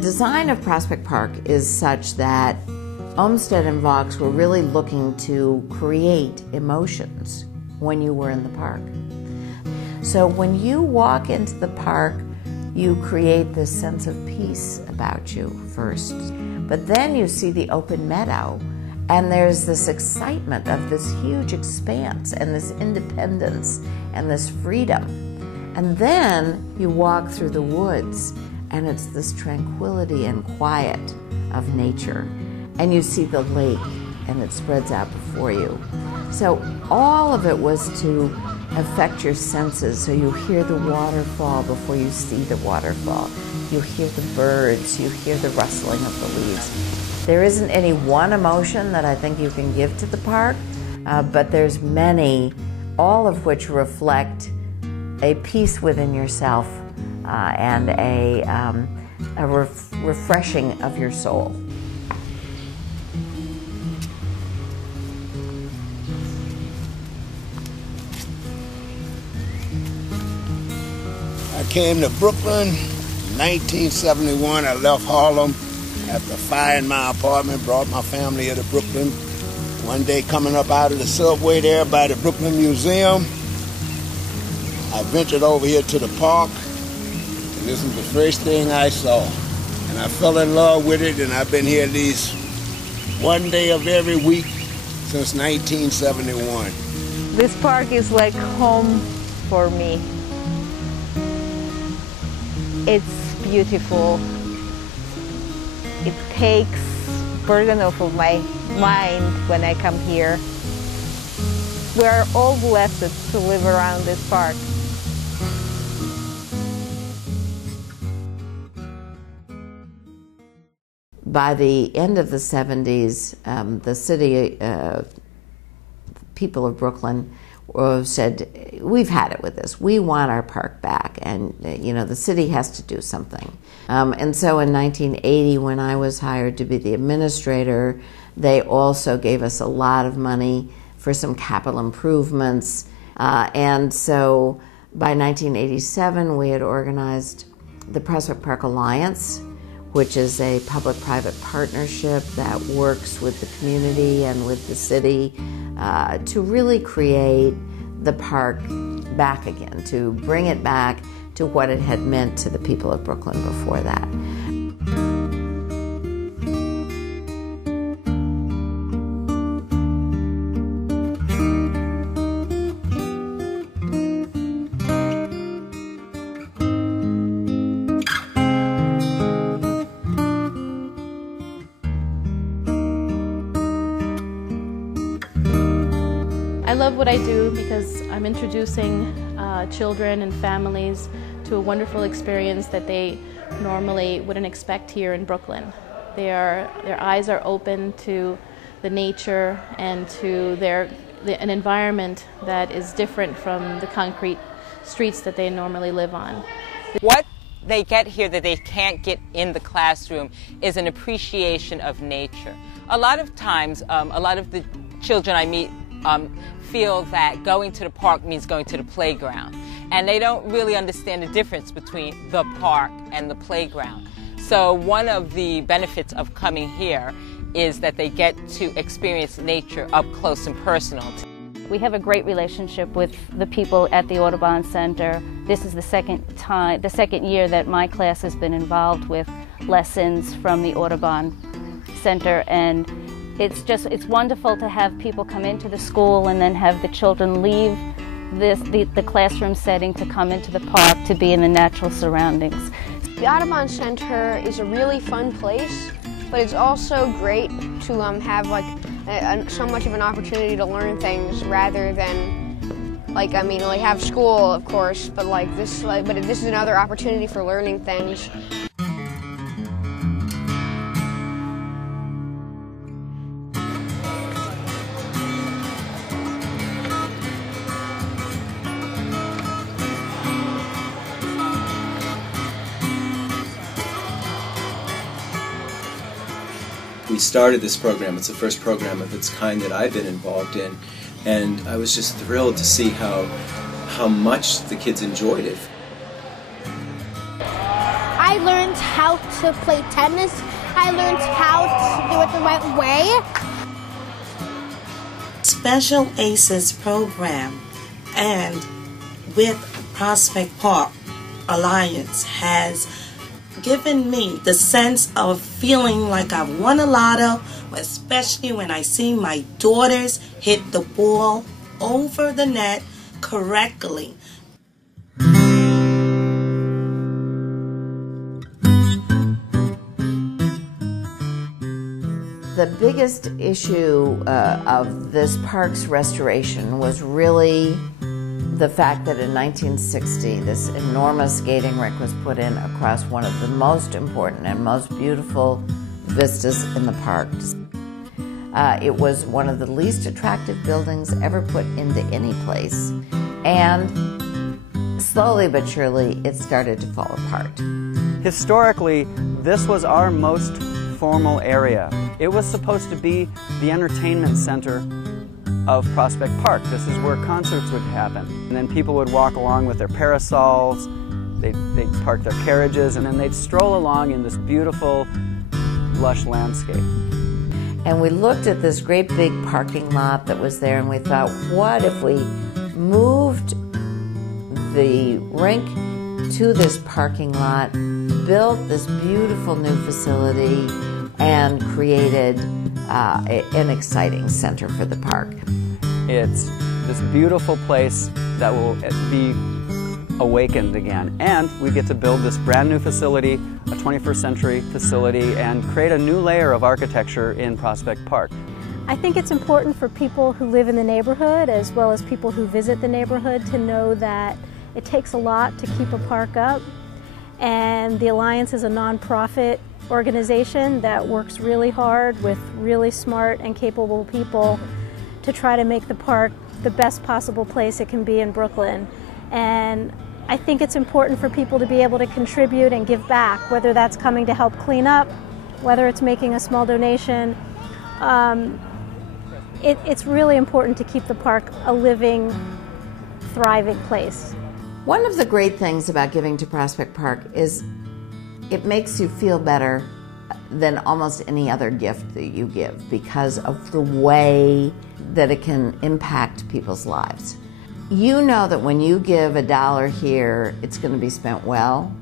design of Prospect Park is such that Olmsted and Vaux were really looking to create emotions when you were in the park. So when you walk into the park, you create this sense of peace about you first. But then you see the open meadow, and there's this excitement of this huge expanse and this independence and this freedom. And then you walk through the woods, and it's this tranquility and quiet of nature. And you see the lake, and it spreads out before you. So all of it was to affect your senses, so you hear the waterfall before you see the waterfall. You hear the birds, you hear the rustling of the leaves. There isn't any one emotion that I think you can give to the park, but there's many, all of which reflect a peace within yourself and a refreshing of your soul. I came to Brooklyn in 1971. I left Harlem after firing my apartment, brought my family here to Brooklyn. One day coming up out of the subway there by the Brooklyn Museum, I ventured over here to the park, and this was the first thing I saw. And I fell in love with it, and I've been here at least one day of every week since 1971. This park is like home for me. It's beautiful. It takes burden off of my mind when I come here. We are all blessed to live around this park. By the end of the 70s, the city, people of Brooklyn said, we've had it with this. We want our park back, and you know, the city has to do something. And so in 1980, when I was hired to be the administrator, they also gave us a lot of money for some capital improvements. And so by 1987, we had organized the Prospect Park Alliance, which is a public-private partnership that works with the community and with the city to really create the park back again, to bring it back to what it had meant to the people of Brooklyn before that. I love what I do because I'm introducing children and families to a wonderful experience that they normally wouldn't expect here in Brooklyn. Their eyes are open to the nature and to an environment that is different from the concrete streets that they normally live on. What they get here that they can't get in the classroom is an appreciation of nature. A lot of times, a lot of the children I meet feel that going to the park means going to the playground, and they don't really understand the difference between the park and the playground. So one of the benefits of coming here is that they get to experience nature up close and personal. We have a great relationship with the people at the Audubon Center. This is the second year that my class has been involved with lessons from the Audubon Center, and it's wonderful to have people come into the school and then have the children leave the classroom setting to come into the park to be in the natural surroundings. The Audubon Center is a really fun place, but it's also great to have so much of an opportunity to learn things rather than have school, of course, but this is another opportunity for learning things. We started this program. It's the first program of its kind that I've been involved in, and I was just thrilled to see how much the kids enjoyed it. I learned how to play tennis. I learned how to do it the right way. Special ACES program and with Prospect Park Alliance has given me the sense of feeling like I've won a lotto, especially when I see my daughters hit the ball over the net correctly. The biggest issue of this park's restoration was really the fact that in 1960 this enormous skating rink was put in across one of the most important and most beautiful vistas in the park. It was one of the least attractive buildings ever put into any place, and slowly but surely it started to fall apart. Historically, this was our most formal area. It was supposed to be the entertainment center of Prospect Park. This is where concerts would happen. And then people would walk along with their parasols, they'd park their carriages, and then they'd stroll along in this beautiful, lush landscape. And we looked at this great big parking lot that was there, and we thought, what if we moved the rink to this parking lot, built this beautiful new facility, and created an exciting center for the park. It's this beautiful place that will be awakened again. And we get to build this brand new facility, a 21st century facility, and create a new layer of architecture in Prospect Park. I think it's important for people who live in the neighborhood as well as people who visit the neighborhood to know that it takes a lot to keep a park up. And the Alliance is a nonprofit organization that works really hard with really smart and capable people to try to make the park the best possible place it can be in Brooklyn. And I think it's important for people to be able to contribute and give back, whether that's coming to help clean up, whether it's making a small donation. It's really important to keep the park a living, thriving place. One of the great things about giving to Prospect Park is it makes you feel better than almost any other gift that you give because of the way that it can impact people's lives. You know that when you give $1 here, it's going to be spent well.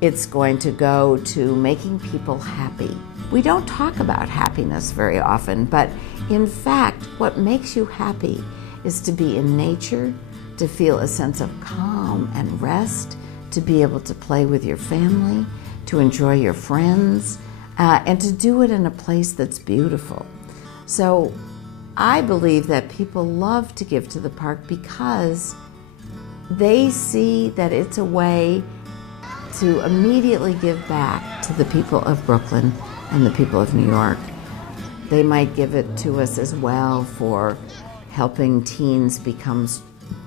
It's going to go to making people happy. We don't talk about happiness very often, but in fact, what makes you happy is to be in nature, to feel a sense of calm and rest, to be able to play with your family, to enjoy your friends, and to do it in a place that's beautiful. So I believe that people love to give to the park because they see that it's a way to immediately give back to the people of Brooklyn and the people of New York. They might give it to us as well for helping teens become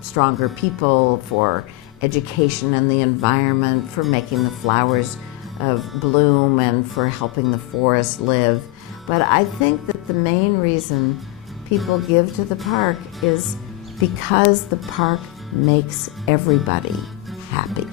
stronger people, for education and the environment, for making the flowers bloom, and for helping the forest live. But I think that the main reason people give to the park is because the park makes everybody happy.